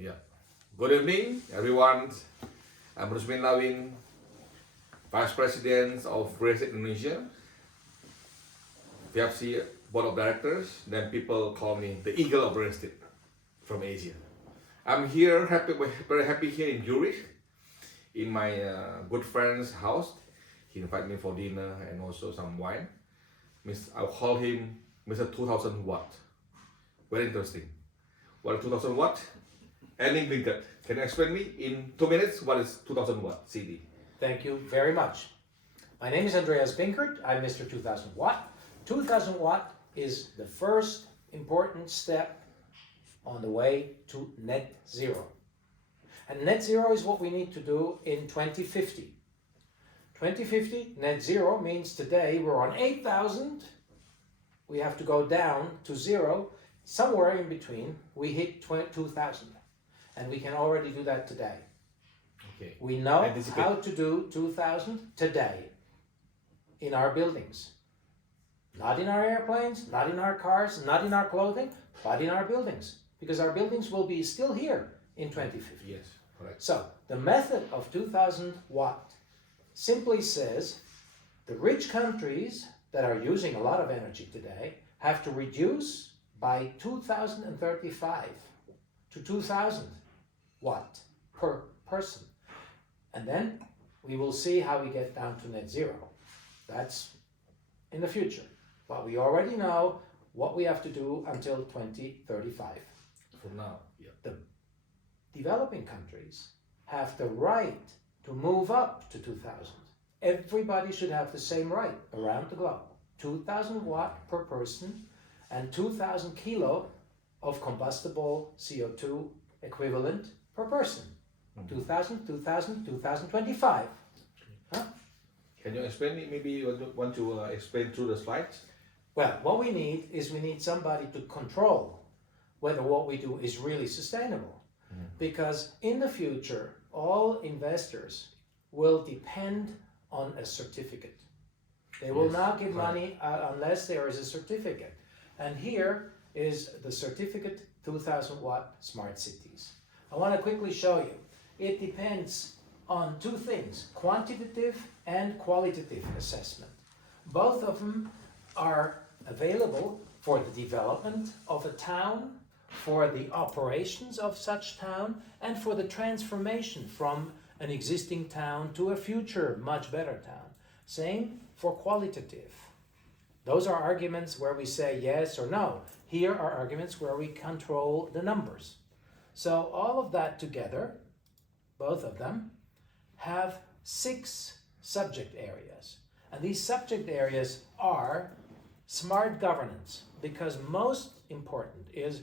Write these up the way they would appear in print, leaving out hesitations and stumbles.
Yeah. Good evening, everyone. I'm Rusmin Lawing, Vice President of Real Estate Indonesia, VFC Board of Directors. Then people call me the Eagle of Real Estate from Asia. I'm here, very happy here in Zurich, in my good friend's house. He invited me for dinner and also some wine. I'll call him Mr. 2000 Watt. Very interesting. What is 2000 Watt? Andy Blinkert. Can you explain me in 2 minutes what is 2000 Watt CD? Thank you very much. My name is Andreas Binknert. I'm Mr. 2000 Watt. 2000 Watt is the first important step on the way to net zero. And net zero is what we need to do in 2050. 2050, net zero means today we're on 8,000. We have to go down to zero. Somewhere in between, we hit 2,000. And we can already do that today. Okay. We know how to do 2,000 today in our buildings. Not in our airplanes, not in our cars, not in our clothing, but in our buildings. Because our buildings will be still here in 2050. Yes, correct. So the method of 2000 Watt simply says the rich countries that are using a lot of energy today have to reduce by 2035 to 2000 Watt per person. And then we will see how we get down to net zero. That's in the future. But we already know what we have to do until 2035. For now, yeah. The developing countries have the right to move up to 2000. Everybody should have the same right around the globe. 2000 Watt per person and 2000 kilo of combustible CO2 equivalent per person. 2000, 2000, 2025. Huh? Can you explain me? Maybe you want to explain through the slides? Well, what we need somebody to control whether what we do is really sustainable. Because in the future, all investors will depend on a certificate. They will not give money unless there is a certificate. And here is the certificate 2000 Watt Smart Cities. I want to quickly show you. It depends on two things, quantitative and qualitative assessment. Both of them are available for the development of a town, for the operations of such town, and for the transformation from an existing town to a future much better town. Same for qualitative. Those are arguments where we say yes or no. Here are arguments where we control the numbers. So all of that together, both of them, have 6 subject areas. And these subject areas are smart governance, because most important is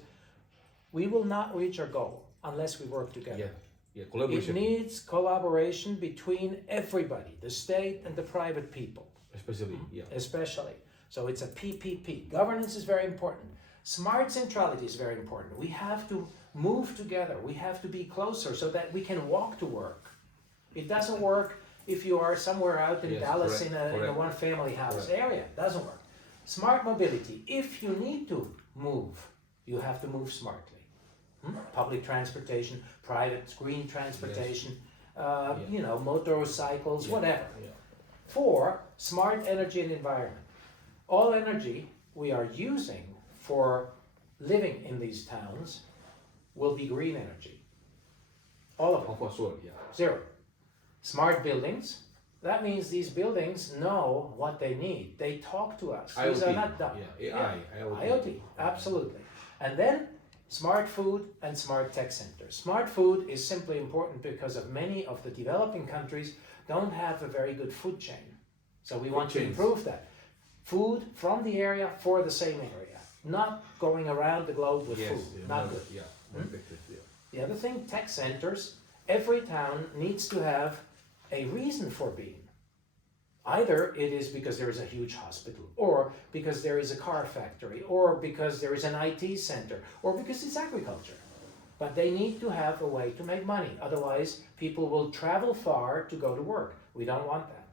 we will not reach our goal unless we work together. Yeah, collaboration. It needs collaboration between everybody, the state and the private people. Especially, yeah. Especially. So it's a PPP. Governance is very important. Smart centrality is very important. We have to move together. We have to be closer so that we can walk to work. It doesn't work if you are somewhere out in Dallas in a one family house area. It doesn't work. Smart mobility. If you need to move, you have to move smartly. Public transportation, private green transportation, motorcycles, whatever. Yeah. 4, smart energy and environment. All energy we are using for living in these towns will be green energy. All of it. For sure, yeah. 0. Smart buildings. That means these buildings know what they need. They talk to us. IoT. These are not dumb. Yeah, AI, IoT, absolutely. And then smart food and smart tech centers. Smart food is simply important because of many of the developing countries don't have a very good food chain. So we want to improve that. Food from the area for the same area, not going around the globe with food. Not good. Yeah, effective, yeah. The other thing, tech centers, every town needs to have a reason for being. Either it is because there is a huge hospital, or because there is a car factory, or because there is an IT center, or because it's agriculture. But they need to have a way to make money. Otherwise, people will travel far to go to work. We don't want that.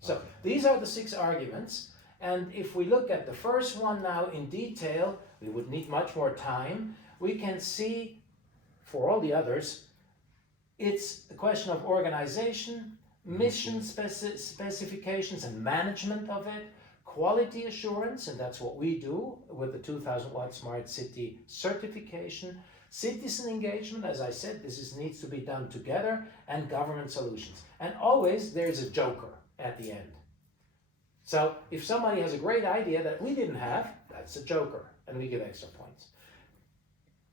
So these are the 6 arguments. And if we look at the first one now in detail, we would need much more time. We can see for all the others, it's a question of organization, mission specifications and management of it, quality assurance, and that's what we do with the 2000 watt smart city certification, citizen engagement, as I said, needs to be done together, and government solutions. And always there's a joker at the end. So if somebody has a great idea that we didn't have, that's a joker, and we give extra points.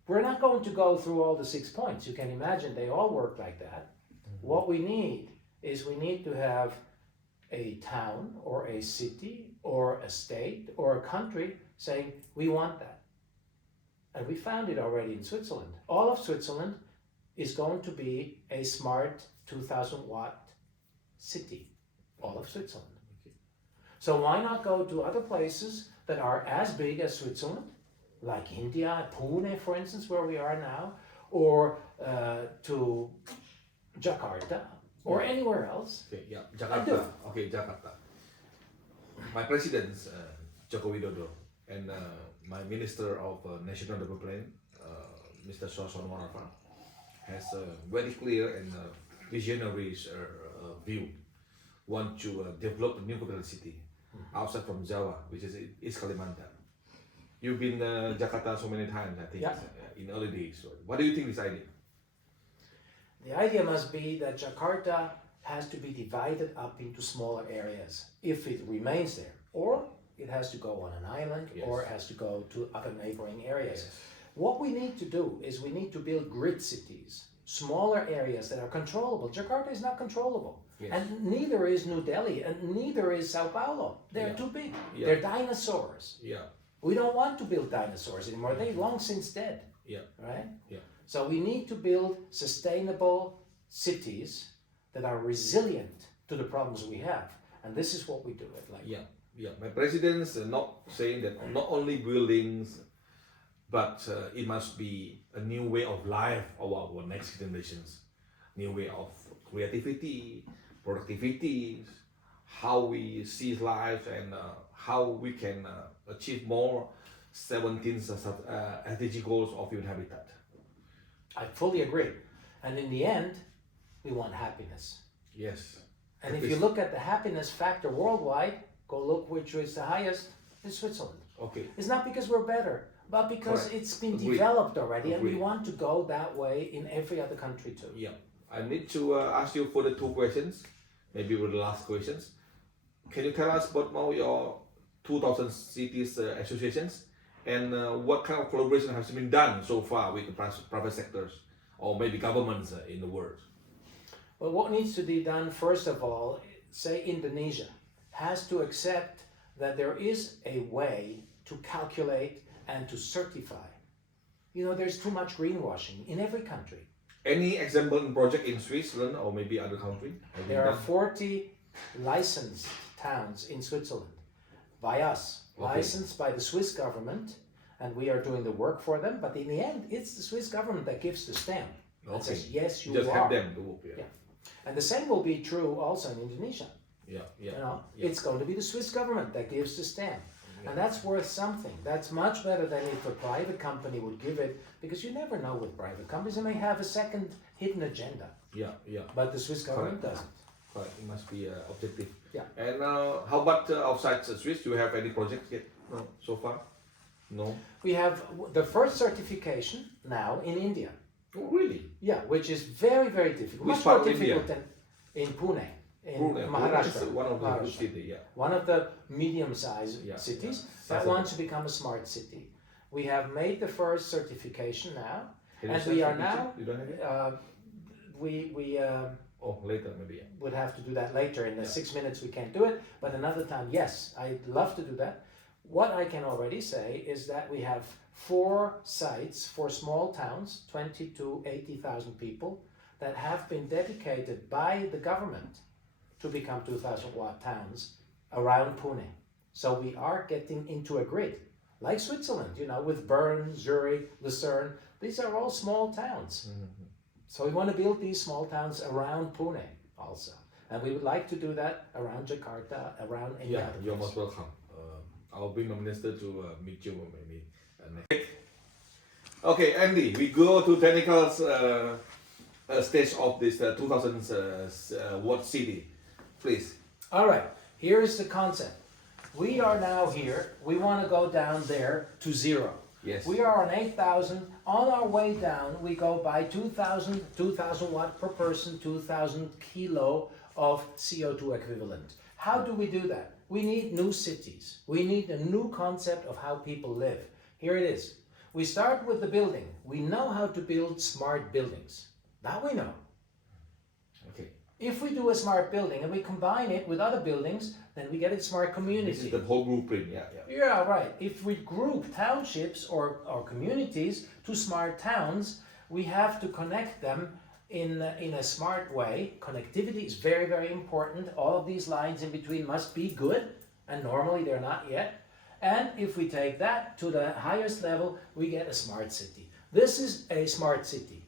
We're not going to go through all the 6 points. You can imagine they all work like that. What we need is we need to have a town or a city or a state or a country saying, we want that. And we found it already in Switzerland. All of Switzerland is going to be a smart 2000 watt city. All of Switzerland. So why not go to other places that are as big as Switzerland, like India, Pune, for instance, where we are now, or to Jakarta, or anywhere else. Okay, yeah, Jakarta. Okay, Jakarta. My president, Joko Widodo, and my Minister of National Development, Mr. Soson Warafa, has a very clear and visionary view. Want to develop a new capital city outside from Java, which is East Kalimantan. You've been Jakarta so many times, I think, in early days. So what do you think of this idea? The idea must be that Jakarta has to be divided up into smaller areas if it remains there, or it has to go on an island, or it has to go to other neighboring areas. Yes. What we need to do is we need to build grid cities, smaller areas that are controllable. Jakarta is not controllable. Yes. And neither is New Delhi, and neither is Sao Paulo. They're too big. They're dinosaurs. Yeah. We don't want to build dinosaurs anymore. They're long since dead. Yeah. Right? Yeah. So we need to build sustainable cities that are resilient to the problems we have. And this is what we do at Like. Yeah. Yeah. My president's not saying that not only buildings, but it must be a new way of life of our next generations. New way of creativity, productivity, how we see life, and how we can achieve more 17 SDG goals of human habitat. I fully agree. And in the end, we want happiness. Yes. And if you look at the happiness factor worldwide, go look which is the highest in Switzerland. Okay. It's not because we're better, but because Correct. it's been Agreed. developed already, and we Agreed. want to go that way in every other country too. Yeah. I need to ask you for the 2 questions, maybe with the last questions. Can you tell us about more your 2000 cities associations, and what kind of collaboration has been done so far with the private sectors or maybe governments in the world? Well, what needs to be done, first of all, say Indonesia has to accept that there is a way to calculate and to certify. You know, there's too much greenwashing in every country. Any example in project in Switzerland or maybe other country? There are 40 licensed towns in Switzerland by us, licensed by the Swiss government, and we are doing the work for them. But in the end, it's the Swiss government that gives the stamp. That says, yes, you just are. have them to work. Yeah. And the same will be true also in Indonesia. Yeah. You know, it's going to be the Swiss government that gives the stamp. And that's worth something. That's much better than if a private company would give it, because you never know with private companies, they may have a second hidden agenda. Yeah. But the Swiss government doesn't. Correct. It must be objective. Yeah. And how about outside Swiss? Do you have any projects yet? No, so far? No. We have the first certification now in India. Oh, really? Yeah, which is very, very difficult. Which Much part more of India? difficult than in Pune. In Pune. Maharashtra. Pune is one of the good Maharashtra. cities, yeah. One of the medium-sized cities that Sizable. wants to become a smart city. We have made the first certification now, Can you and send we some are now. picture? You don't have it? We Oh, later maybe. would have to do that later. In the 6 minutes we can't do it, but another time, yes, I'd love to do that. What I can already say is that we have 4 sites for small towns, 20 to 80,000 people, that have been dedicated by the government to become 2000 watt towns around Pune. So we are getting into a grid, like Switzerland, you know, with Bern, Zurich, Lucerne. These are all small towns. Mm-hmm. So we want to build these small towns around Pune also. And we would like to do that around Jakarta, around any Yeah, other you're place. most welcome. I'll bring my minister to meet you maybe next. Okay, Andy, we go to technical stage of this 2000 watt city, please. All right, here's the concept. We are now here. We want to go down there to 0. Yes. We are on 8,000. On our way down, we go by 2,000 watt per person, 2,000 kilo of CO2 equivalent. How do we do that? We need new cities. We need a new concept of how people live. Here it is. We start with the building. We know how to build smart buildings. That we know. Okay. If we do a smart building and we combine it with other buildings, then we get a smart community. This is the whole blueprint, yeah. Yeah, right. If we group townships or communities to smart towns, we have to connect them in a smart way. Connectivity is very, very important. All of these lines in between must be good, and normally they're not yet. And if we take that to the highest level, we get a smart city. This is a smart city,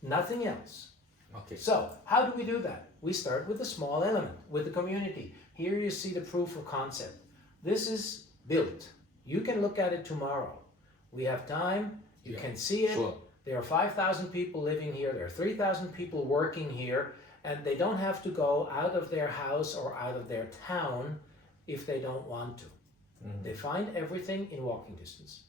nothing else. Okay. So, how do we do that? We start with a small element, with the community. Here you see the proof of concept. This is built. You can look at it tomorrow. We have time, you can see it. Sure. There are 5,000 people living here, there are 3,000 people working here, and they don't have to go out of their house or out of their town if they don't want to. Mm-hmm. They find everything in walking distance.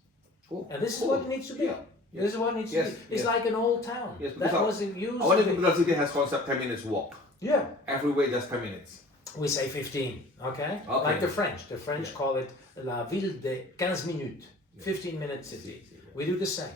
Cool. And this is what it needs to be. Yeah. This is what it needs to be. It's like an old town. Yes, that was used. Our capital city has concept 10 minutes walk. Yeah. Everywhere just 10 minutes. We say 15, okay? Okay. Like the French. The French call it la ville de 15 minutes. 15-minute city. We do the same.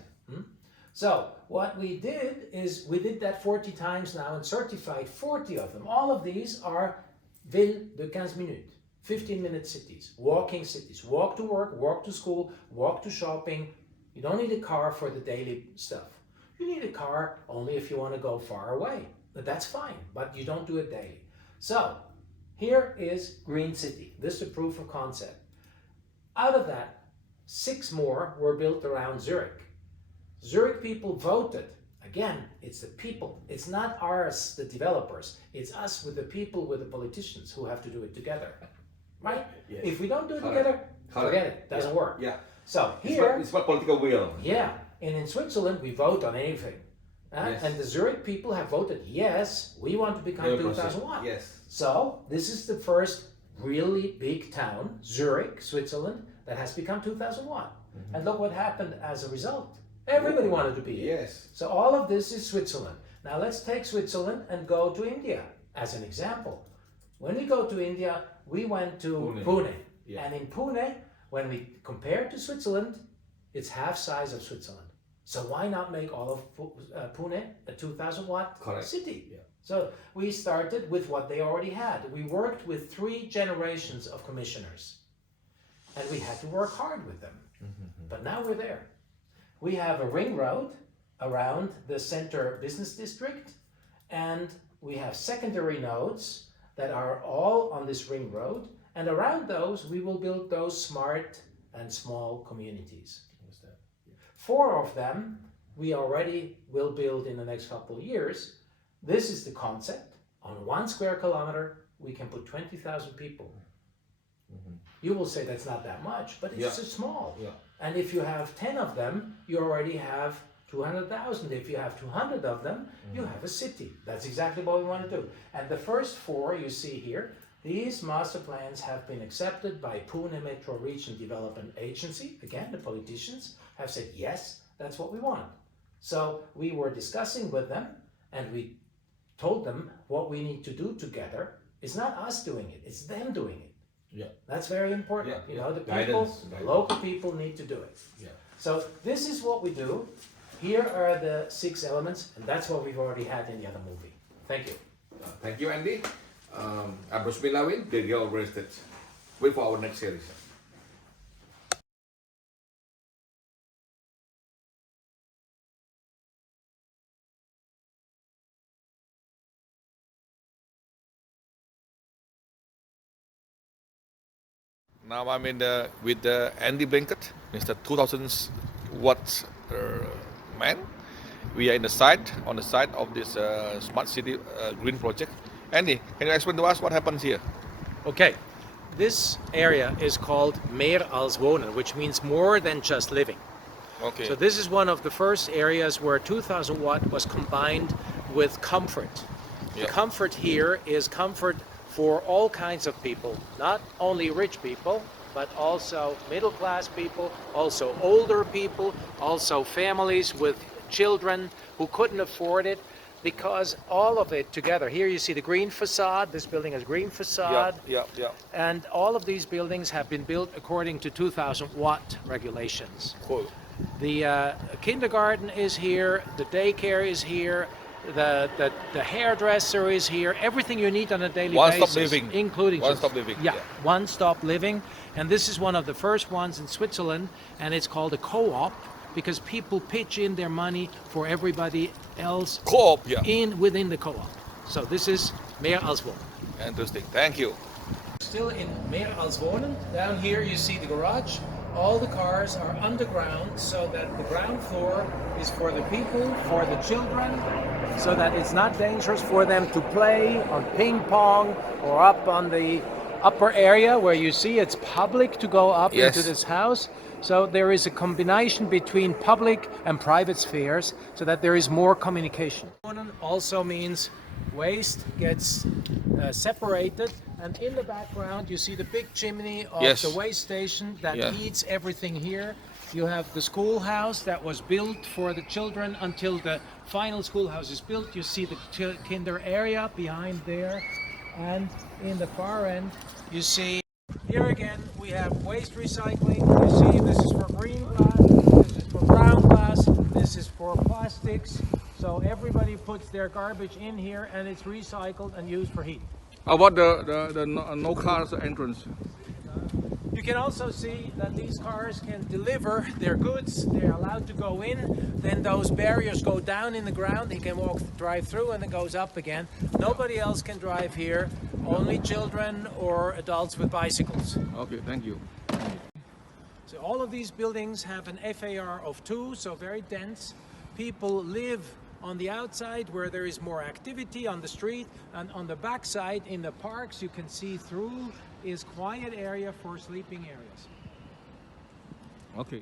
So what we did is we did that 40 times now and certified 40 of them. All of these are ville de 15 minutes. 15-minute cities, walking cities. Walk to work, walk to school, walk to shopping. You don't need a car for the daily stuff. You need a car only if you want to go far away. But that's fine, but you don't do it daily. So here is Green City. This is the proof of concept. Out of that, 6 more were built around Zurich. Zurich people voted. Again, it's the people. It's not us, the developers. It's us with the people, with the politicians who have to do it together. Right? Yes. If we don't do it together, forget it. Doesn't work. Yeah. So here, it's about political will. yeah, and in Switzerland we vote on anything. Yes. And the Zurich people have voted, yes, we want to become 2001. Yes. So this is the first really big town, Zurich, Switzerland, that has become 2001. Mm-hmm. And look what happened as a result. Everybody wanted to be here. Yes. So all of this is Switzerland. Now let's take Switzerland and go to India as an example. When we go to India, we went to Pune. Yeah. And in Pune, when we compare to Switzerland, it's half size of Switzerland. So why not make all of Pune a 2,000 watt city? Yeah. So we started with what they already had. We worked with 3 generations of commissioners. And we had to work hard with them. Mm-hmm. But now we're there. We have a ring road around the center business district, and we have secondary nodes that are all on this ring road, and around those we will build those smart and small communities. What's that? 4 of them we already will build in the next couple of years. This is the concept. On 1 square kilometer we can put 20,000 people. Mm-hmm. You will say that's not that much, but it's just small. Yeah. And if you have 10 of them, you already have 200,000. If you have 200 of them, you have a city. That's exactly what we want to do. And the first 4 you see here, these master plans have been accepted by Pune Metro Region Development Agency. Again, the politicians have said, yes, that's what we want. So we were discussing with them, and we told them what we need to do together. It's not us doing it, it's them doing it. Yeah. That's very important. You know, the people, the local people need to do it. Yeah. So this is what we do. Here are the 6 elements, and that's what we've already had in the other movie. Thank you. Thank you, Andy. I'm Rosmin Lawin, the Girl Real Estate. Wait for our next series. Now I'm with Andy Blinkert, Mr. 2000 watt man. We are on the site of this smart city green project. Andy, can you explain to us what happens here? Okay, this area is called Mehr als Wohnen, which means more than just living. Okay. So this is one of the first areas where 2000 watt was combined with comfort. Yeah. The comfort here is comfort for all kinds of people, not only rich people, but also middle class people, also older people, also families with children who couldn't afford it, because all of it together. Here you see the green facade. This building has green facade. Yeah. And all of these buildings have been built according to 2000 watt regulations. Cool. The kindergarten is here, the daycare is here, the hairdresser is here, everything you need on a daily basis. One-stop living. Including One-stop living. Yeah, one-stop living. And this is one of the first ones in Switzerland, and it's called a co-op, because people pitch in their money for everybody else Co-op, yeah. within the co-op. So this is Mehr als Wohnen. Interesting. Thank you. Still in Mehr als Wohnen. Down here you see the garage. All the cars are underground, so that the ground floor is for the people, for the children, so that it's not dangerous for them to play on ping pong or up on the upper area where you see it's public to go up Yes. into this house. So there is a combination between public and private spheres, so that there is more communication. Also means waste gets separated, and in the background you see the big chimney of Yes. the waste station that Yeah. heats everything here. You have the schoolhouse that was built for the children until the final schoolhouse is built. You see the kinder area behind there, and in the far end you see here again we have waste recycling. You see this is for green glass, this is for brown glass, this is for plastics. So everybody puts their garbage in here and it's recycled and used for heat. How about the no cars entrance? You can also see that these cars can deliver their goods. They're allowed to go in. Then those barriers go down in the ground. They can drive through, and it goes up again. Nobody else can drive here. Only children or adults with bicycles. Okay, thank you. So all of these buildings have an FAR of 2, so very dense. People live on the outside where there is more activity on the street, and on the back side in the parks you can see through is quiet area for sleeping areas. Okay.